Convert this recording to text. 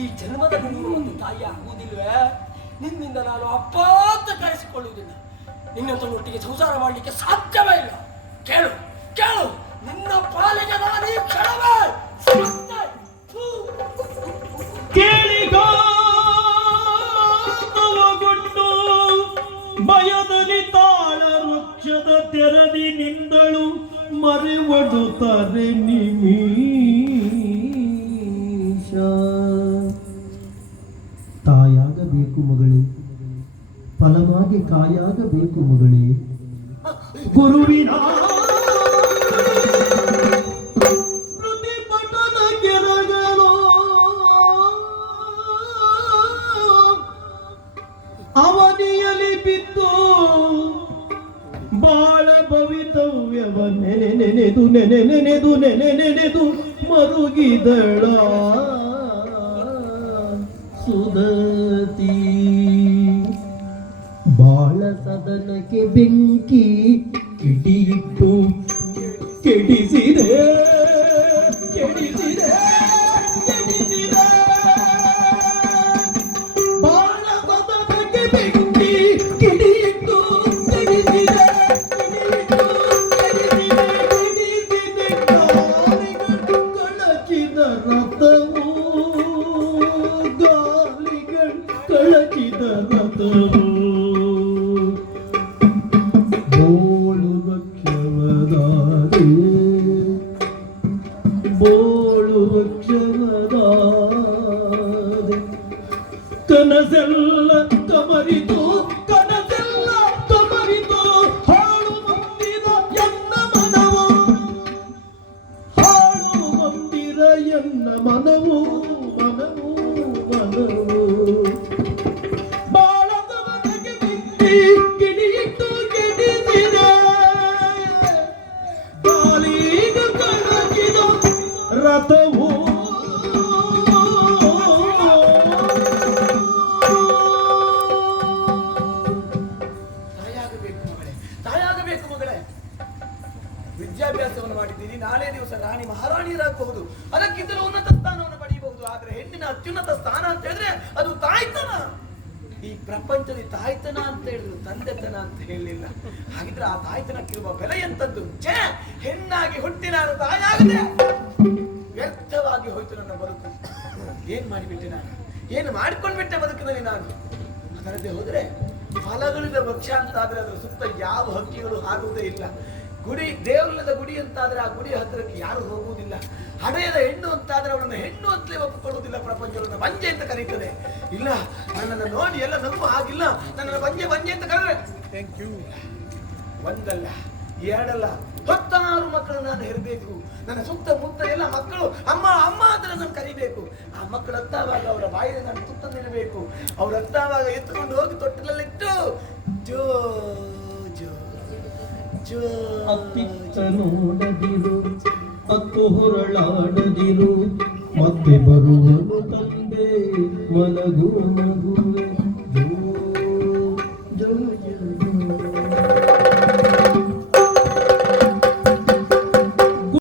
ಈ ಜನ್ಮದಲ್ಲಿ ನೀನು ಒಂದು ತಾಯಿ ಆಗುವುದಿಲ್ವೇ? ನಿನ್ನಿಂದ ನಾನು ಅಪ್ಪ ಅಂತ ಕರೆಸಿಕೊಳ್ಳುವುದಿಲ್ಲ. ನಿನ್ನೊಟ್ಟಿಗೆ ಸಂಸಾರ ಮಾಡಲಿಕ್ಕೆ ಸಾಧ್ಯವೇ ಇಲ್ಲ. ಕೇಳು ಕೇಳು, ನಿನ್ನ ಪಾಲಿಗೆ ನಾನು ಈ ಕ್ಷಣವೇ ಕೇಳಿಗೊಂಡು ಭಯದಲ್ಲಿ ತಾಳ ವೃಕ್ಷದ ತೆರದಿ ನಿಂದಳು ಮರೆವಡುತ್ತಾರೆ ನಿಮೀಶ. ತಾಯಾಗಬೇಕು ಮಗಳೇ, ಫಲವಾಗಿ ಕಾಯಾಗಬೇಕು ಮಗಳೇ. ಗುರುವಿನ ಪ್ರತಿಭಟನ ಗೆರಗಳು ಅವನಿಯಲಿ ಬಿದ್ದು ಬಾಳ ಭವಿತವ್ಯವ ನೆನೆದು ನೆನೆದು ಮರುಗಿದಳ ಸುದತಿ. ಬಾಳ ಸದನಕ್ಕೆ ಬೆಂಕಿ ಕಿಡಿಯಿಟ್ಟು ಕೆಡಿಸಿದೆ ಬಾಳ ಸದನಕ್ಕೆ ಬೆಂಕಿ ಕಿಡಿಯಿಟ್ಟು ಕೆಡಿಸಿದೆ ಕಳಚಿದ ರಥವು ಗಾಲಿಗಳು ಕಳಚಿದ ರಥವು ಬೋಳು ವೃಕ್ಷವದಾದೆ ಕನಸೆಲ್ಲ ಕಮರಿತು ಹಾಳು ಮಂದಿರ ಎನ್ನ ಮನವು ಬಾಳದ ಮನೆಗೆ ಬಿಟ್ಟಿ ಕಿಡಿಯಿಟ್ಟು ಕೆಡಿಸಿದೆ ಬಾಲೀಗ ಕಳಚಿದ ರಥವು. ತಾಯಾಗಬೇಕು ಮಗಳೇ. ವಿದ್ಯಾಭ್ಯಾಸವನ್ನು ಮಾಡಿದ್ದೀರಿ, ನಾಳೆ ದಿವಸ ರಾಣಿ ಮಹಾರಾಣಿಯರಾಗಬಹುದು, ಅದಕ್ಕಿಂತಲೂ ಉನ್ನತ ಸ್ಥಾನವನ್ನು ಪಡೆಯಬಹುದು. ಆದ್ರೆ ಹೆಣ್ಣಿನ ಅತ್ಯುನ್ನತ ಸ್ಥಾನ ಅಂತ ಹೇಳಿದ್ರೆ ಅದು ತಾಯ್ತನ. ಈ ಪ್ರಪಂಚದಲ್ಲಿ ತಾಯ್ತನ ಅಂತ ಹೇಳಿದ್ರು, ತಂದೆತನ ಅಂತ ಹೇಳಲಿಲ್ಲ. ಹಾಗಿದ್ರೆ ಆ ತಾಯ್ತನಕ್ಕಿರುವ ಬೆಲೆ ಎಂತದ್ದು? ಹೆಣ್ಣಾಗಿ ಹುಟ್ಟಿ ನಾನು ತಾಯಾಗದೆ ವ್ಯರ್ಥವಾಗಿ ಹೋಯ್ತು ನನ್ನ ಬದುಕು. ಏನ್ ಮಾಡಿಬಿಟ್ಟೆ ನಾನು, ಏನು ಮಾಡಿಕೊಂಡ್ಬಿಟ್ಟೆ ಬದುಕಿನಲ್ಲಿ ನಾನು. ಅದರದ್ದೇ ಹೋದ್ರೆ ಫಲಗಳಿದ ವೃಕ್ಷ ಅಂತ ಆದ್ರೆ ಅದರ ಸುತ್ತ ಯಾವ ಹಕ್ಕಿಗಳು ಹಾರುವುದೇ ಇಲ್ಲ. ಗುಡಿ ದೇವರಿಲ್ಲದ ಗುಡಿ ಅಂತಾದ್ರೆ ಆ ಗುಡಿ ಹತ್ತಿರಕ್ಕೆ ಯಾರು ಹೋಗುವುದಿಲ್ಲ. ಹಡೆಯದ ಹೆಣ್ಣು ಅಂತಾದ್ರೆ ಅವಳನ್ನು ಹೆಣ್ಣು ಅಂತಲೇ ಒಪ್ಪಿಕೊಳ್ಳುವುದಿಲ್ಲ. ಪ್ರಪಂಚವನ್ನು ಬಂಜೆ ಅಂತ ಕರೀತದೆ. ಇಲ್ಲ, ನನ್ನನ್ನು ನೋಡಿ ಎಲ್ಲ ನಗು ಆಗಿಲ್ಲ, ನನ್ನನ್ನು ಬಂಜೆ ಅಂತ ಕರೆದ್ರೆ ಥ್ಯಾಂಕ್ ಯು. ಒಂದಲ್ಲ ಎರಡಲ್ಲ 16 ಮಕ್ಕಳು ನಾನು ಹೆರಬೇಕು. ನನ್ನ ಸುತ್ತಮುತ್ತ ಎಲ್ಲ ಮಕ್ಕಳು ಅಮ್ಮ ಅಮ್ಮ ಅಂತ ನಾನು ಕರಿಬೇಕು. ಆ ಮಕ್ಕಳು ಹತ್ತಾವಾಗ ಅವರ ಬಾಯಿಗೆ ನಾನು ತುತ್ತ ನಿಲ್ಲಬೇಕು. ಅವ್ರು ಹತ್ತಾವಾಗ ಎತ್ತುಕೊಂಡು ಹೋಗಿ ತೊಟ್ಟಲಲ್ಲಿಟ್ಟು ಜೋ ಜೋ ಜೋ ಅತ್ತಿತ್ತ ನೋಡದಿರು, ಅತ್ತು ಹೊರಳಾಡದಿರು, ಮತ್ತೆ ಬರುವನು ತಂದೆ ಮಲಗು ಮಗು.